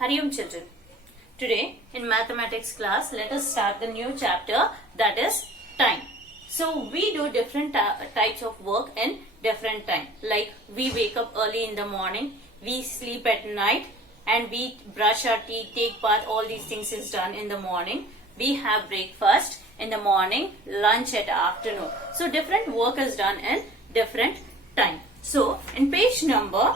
Hariom children. Today in mathematics class, let us start the new chapter, that is time. So we do different types of work in different time. Like we wake up early in the morning, we sleep at night, and we brush our teeth, take bath, all these things is done in the morning. We have breakfast in the morning, lunch at afternoon. So different work is done in different time. So in page number,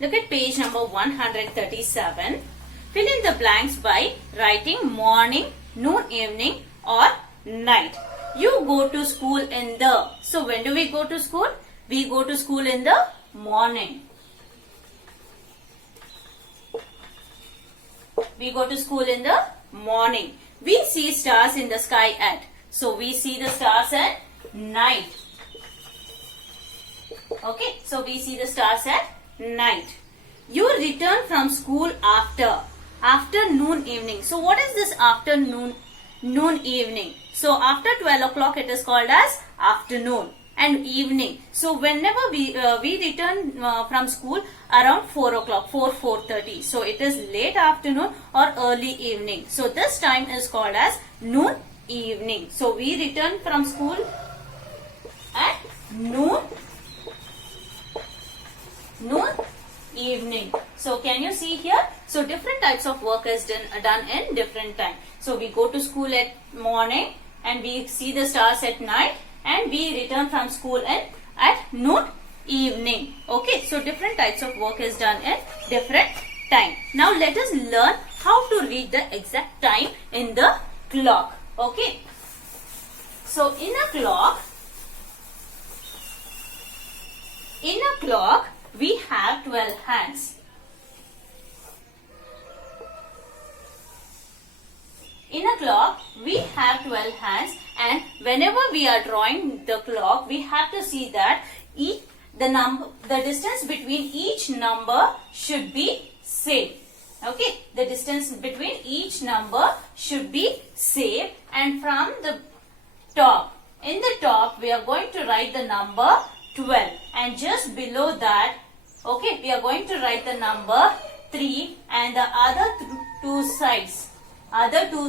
look at page number 137. Fill in the blanks by writing morning, noon, evening or night. You go to school in the. So when do we go to school? We go to school in the morning. We go to school in the morning. We see stars in the sky at. So we see the stars at night. Okay, so we see the stars at night. You return from school after noon, evening. So what is this afternoon, noon, evening? So after 12 o'clock it is called as afternoon and evening. So whenever we return from school around 4 o'clock, 4:30. So it is late afternoon or early evening. So this time is called as noon, evening. So we return from school at noon, evening. So can you see here? So different types of work is done in different time. So we go to school at morning and we see the stars at night, and we return from school at noon, evening. Okay, so different types of work is done in different time. Now let us learn how to read the exact time in the clock. Okay, so in a clock we have 12 hands. In a clock, we have 12 hands, and whenever we are drawing the clock, we have to see that the distance between each number should be same. Okay, the distance between each number should be same, and from the top, in the top, we are going to write the number 12, and just below that, okay, we are going to write the number 3, and the other two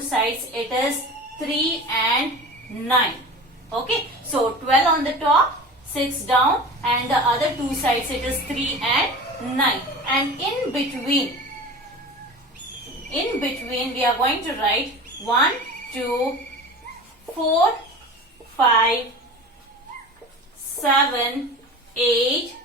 sides it is 3 and 9. Okay, so 12 on the top, 6 down, and the other two sides it is 3 and 9. And in between we are going to write 1, 2, 4, 5, 7, 8,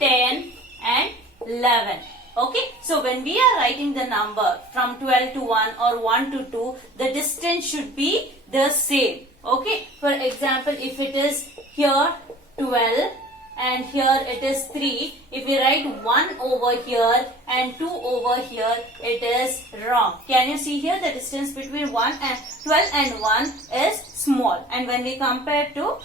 10 and 11. Okay, so when we are writing the number from 12 to 1 or 1 to 2, the distance should be the same. Okay, for example, if it is here 12 and here it is 3, if we write 1 over here and 2 over here, it is wrong. Can you see here the distance between 12 and 1 is small, and when we compare to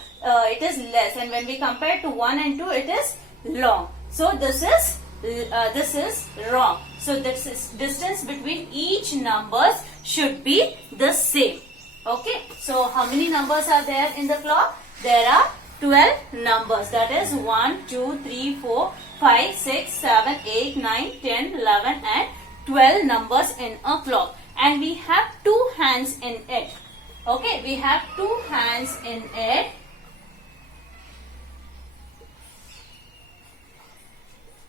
it is less, and when we compare to 1 and 2 it is long. So this is wrong. So this is distance between each numbers should be the same. Okay, so how many numbers are there in the clock? There are 12 numbers, that is 1, 2, 3, 4, 5, 6, 7, 8, 9, 10, 11 and 12 numbers in a clock, and we have two hands in it. Okay, we have two hands in it.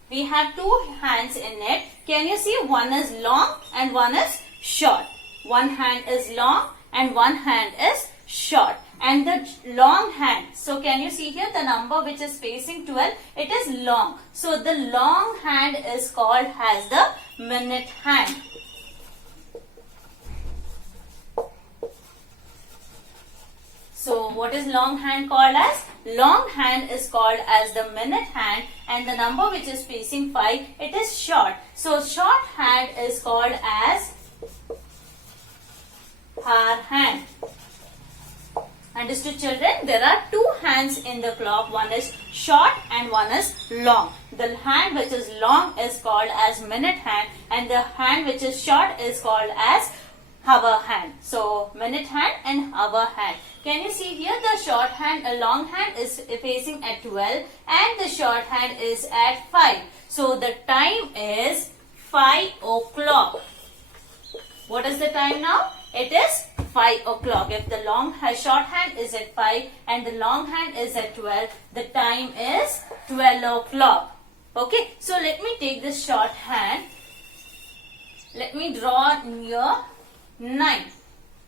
We have two hands in it. Can you see? One is long and one is short. One hand is long and one hand is short. And the long hand, so can you see here the number which is facing 12? It is long. So the long hand is called as the minute hand. So what is long hand called as? Long hand is called as the minute hand, and the number which is facing 5, it is short. So short hand is called as hour hand. Understood, children? There are two hands in the clock. One is short and one is long. The hand which is long is called as minute hand, and the hand which is short is called as hour hand. So minute hand and hour hand. Can you see here the short hand, a long hand is facing at 12 and the short hand is at 5. So the time time is 5 o'clock. What is the time now? It is 5 o'clock. If the shorthand is at 5 and the longhand is at 12, the time is 12 o'clock. Okay, so let me take this shorthand. Let me draw near 9.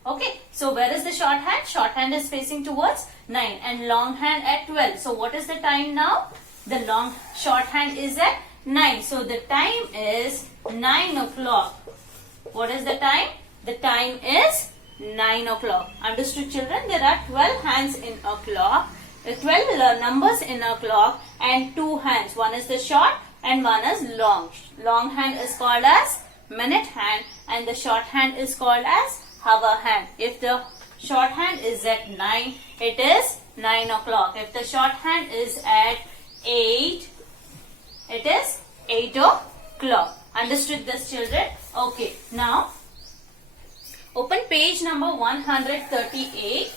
Okay, so where is the shorthand? Shorthand is facing towards 9 and longhand at 12. So what is the time now? The shorthand is at 9. So the time is 9 o'clock. What is the time? The time is 9 o'clock. Understood, children? There are 12 hands in a clock. 12 numbers in a clock and 2 hands. One is the short and one is long. Long hand is called as minute hand and the short hand is called as hour hand. If the short hand is at 9, it is 9 o'clock. If the short hand is at 8, it is 8 o'clock. Understood this, children? Okay, now open page number 138.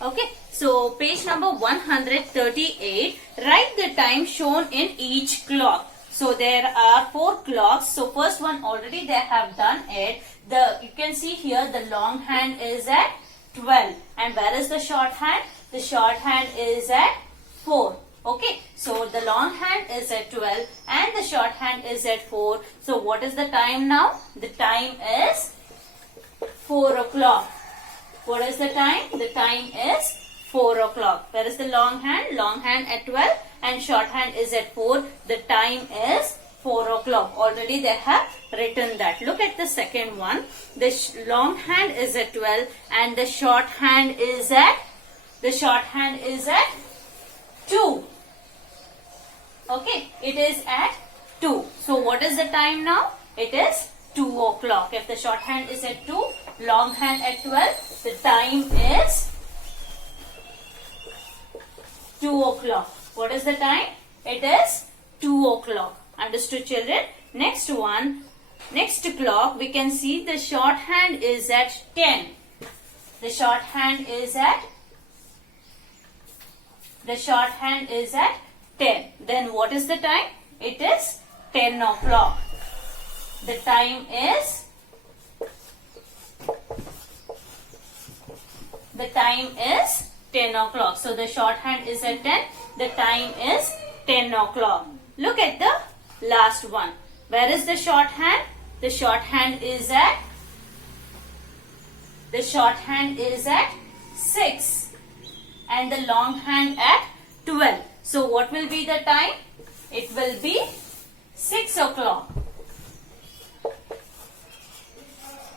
Okay, so page number 138, write the time shown in each clock. So there are 4 clocks. So first one already they have done it. You can see here the long hand is at 12. And where is the short hand? The short hand is at 4. Okay, so the long hand is at 12 and the short hand is at 4. So what is the time now? The time is 4 o'clock. What is the time? The time is 4 o'clock. Where is the long hand? Long hand at 12 and short hand is at 4. The time is 4 o'clock. Already they have written that. Look at the second one. The long hand is at 12 and the short hand is at 2. Okay, it is at 2. So what is the time now? It is 2 o'clock. If the short hand is at 2, long hand at 12, the time is 2 o'clock. What is the time? It is 2 o'clock. Understood, children? Next clock, we can see the short hand is at 10. The short hand is at 10. Then what is the time? It is 10 o'clock. The time is 10 o'clock. So the short hand is at 10. The time is 10 o'clock. Look at the last one. Where is the short hand? The short hand is at 6 and the long hand at 12. So what will be the time? It will be 6 o'clock.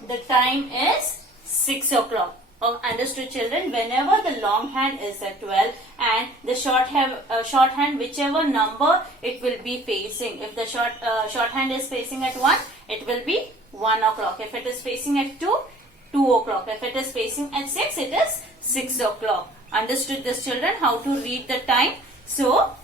The time is 6 o'clock. Oh, understood, children? Whenever the long hand is at 12 and the short hand, whichever number it will be facing. If the short hand is facing at 1, it will be 1 o'clock. If it is facing at 2, 2 o'clock. If it is facing at 6, it is 6 o'clock. Understood this, children? How to read the time? So,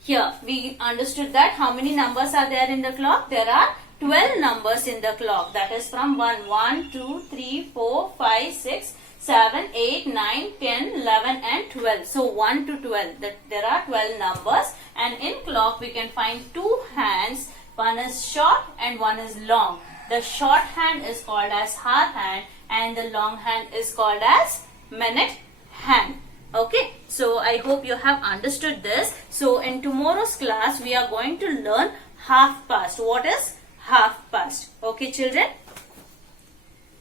here we understood that how many numbers are there in the clock? There are 12 numbers in the clock. That is from 1, 2, 3, 4, 5, 6, 7, 8, 9, 10, 11 and 12. So 1 to 12. There are 12 numbers and in clock we can find 2 hands. One is short and one is long. The short hand is called as hour hand and the long hand is called as minute hand. Okay, so I hope you have understood this. So in tomorrow's class we are going to learn half past. What is half past? Okay, children?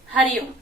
Hari Om.